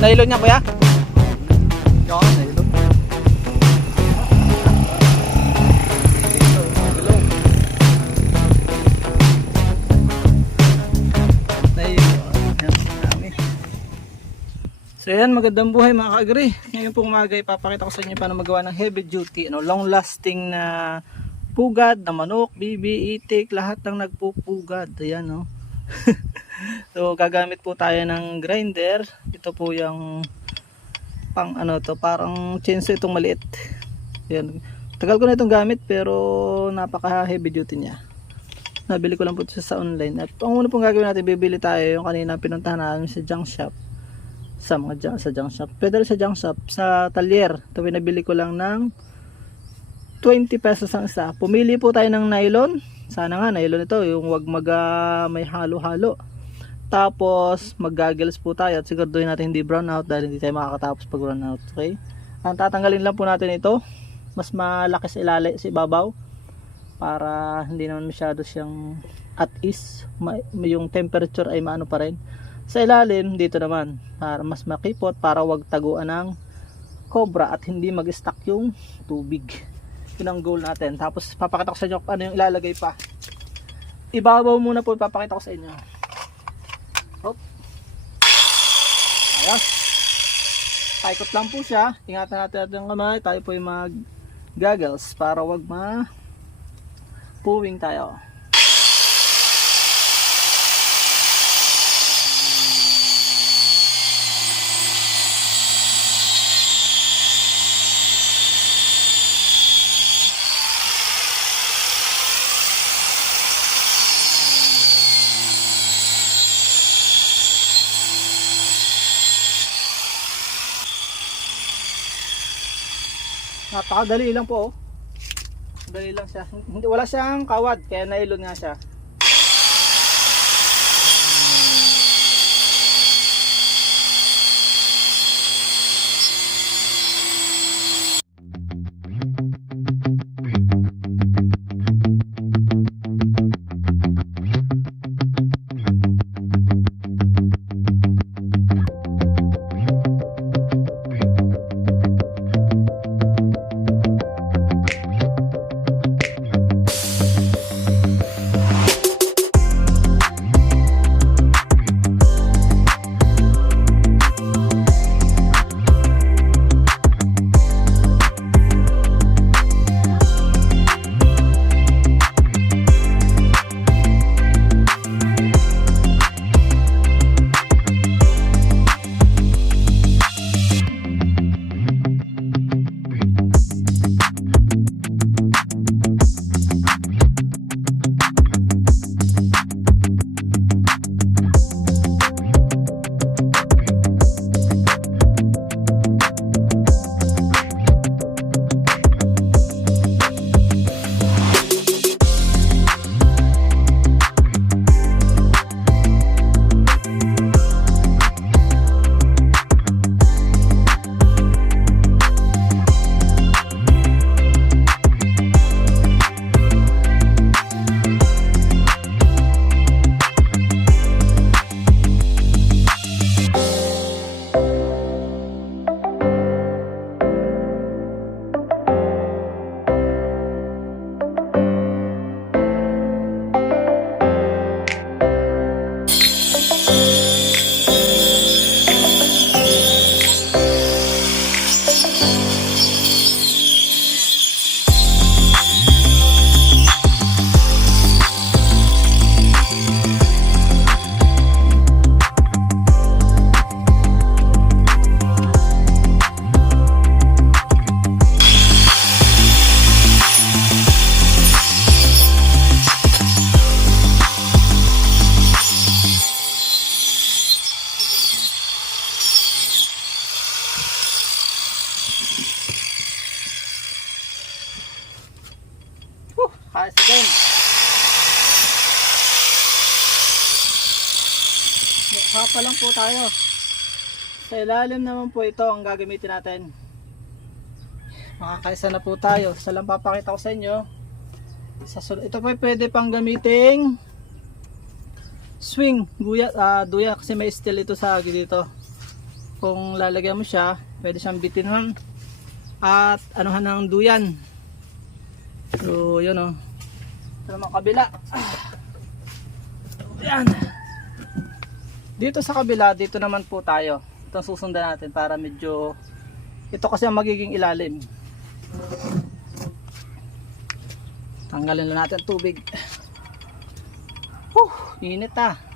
Nylon niya kuya? Yan, dami. So yan, magandang buhay mga ka-agri. Ngayon pong umaga ipapakita ko sa inyo paano magawa ng heavy duty, ano, long lasting na pugad na manok, bibi, itik, lahat ng nagpupugad. Ayan no. so gagamit po tayo ng grinder. Ito po yung pang ano to, parang chainsaw itong maliit. Ayan. Tagal ko na itong gamit pero napaka heavy duty niya. Nabili ko lang po ito sa online. At ang una pong gagawin natin, bibili tayo yung kanina pinuntahan namin sa junk shop sa mga sa junk shop. Pwede sa junk shop, sa talyer. Ito pinabili ko lang ng 20 pesos ang isa. Pumili po tayo ng nylon. Sana nga nylon ito, yung wag mag ah, may halo-halo. Tapos mag-goggles po tayo at siguraduhin natin hindi brown out dahil hindi tayo makakatapos pag brown out. Okay? Ang tatanggalin lang po natin ito. Mas malaki sa ilalim sa ibabaw para hindi naman masyado siyang at. Ma- yung temperature ay maano pa rin sa ilalim dito naman para mas makipot para wag taguan ng cobra at hindi mag-stuck yung tubig yun ang goal natin. Tapos papakita ko sa inyo ano yung ilalagay pa. Ibabaw muna po papakita ko sa inyo. Hop. ayos paikot lang po siya. Ingatan natin natin ang kamay. Tayo po yung mag goggles para wag ma puwing tayo Napakadali lang po oh. Dali lang siya. Hindi wala siyang kawad kaya nylon nga siya. Bye. Pa lang po tayo. Sa ilalim naman po ito ang gagamitin natin. Makakaisa na po tayo. Sa lang papakita ko sa inyo. Sa ito po pwede pang gamiting swing, guya, ah, duya kasi may steel ito sa dito. kung lalagyan mo siya, pwede siyang bitinan at anuhan ng duyan. So, yun o. Ito naman kabila. Yan. Dito sa kabila, dito naman po tayo. Ito ang susundan natin para medyo ito kasi ang magiging ilalim. Tanggalin lang natin tubig. Huh, init ah.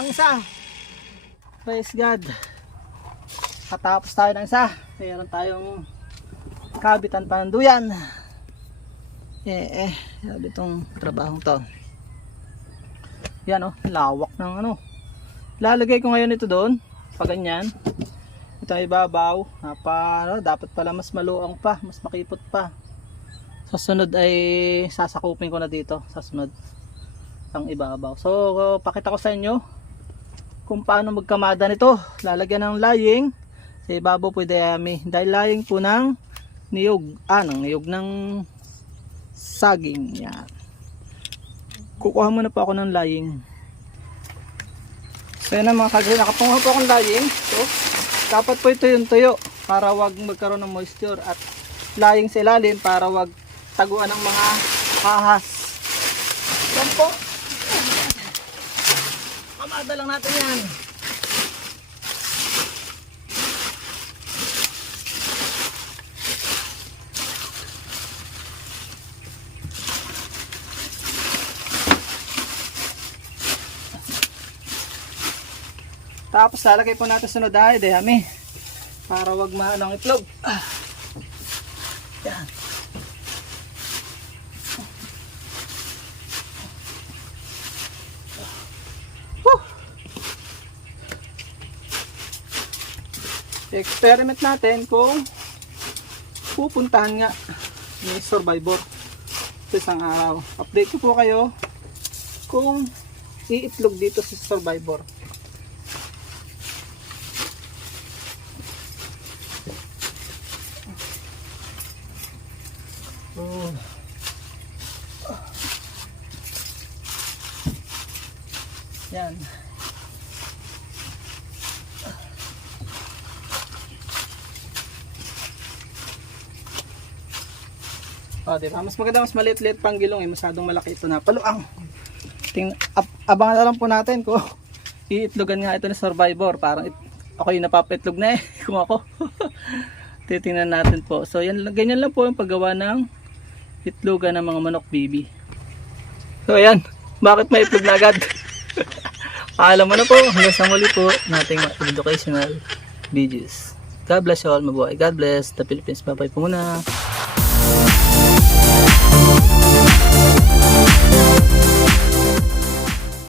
Ang isa. Praise God. Katapos tayo ng isa. Mayroon tayong kabitan pa ng duyan. Eh, eh. Sabi itong trabahong to. Yan oh, lawak ng ano. Lalagay ko ngayon ito doon. Pag ganyan. Ito ay babaw. Napa, ano, dapat pala mas maluang pa. Mas makipot pa. Sa sunod ay sasakupin ko na dito. Sa sunod ang ibabaw. So, pakita ko sa inyo kung paano magkamada nito. Lalagyan ng laying. Sa ibabaw po dayami. Dahil laying po ng niyog. Ah, ng niyog ng saging. Yan. Kukuha muna po ako ng laying. So, yan mga kagawin. Nakapunga po akong laying. So, dapat po ito yung tuyo para wag magkaroon ng moisture at laying sa ilalim para wag taguan ng mga ahas. Yan po. Kamada lang natin yan. Tapos lalagay po natin sunod ay dehami para wag maano ang itlog. Ah. Experiment natin kung pupuntahan nga ni Survivor sa isang araw. Update ko po kayo kung iitlog dito si Survivor. So, Yan. O, di ba? Mas maganda, mas maliit-liit pang gilong eh. Masyadong malaki ito na paluang. Ting, ab abangan na lang po natin ko. Iitlogan nga ito ni Survivor. Parang it, ako yung napapitlog na eh. Kung ako. Titingnan natin po. So, yan, ganyan lang po yung paggawa ng itlogan ng mga manok baby. So, ayan. Bakit may itlog na agad? Paalam mo na po. Hanggang sa muli po nating educational videos. God bless you all. Mabuhay. God bless the Philippines. Bye-bye po muna.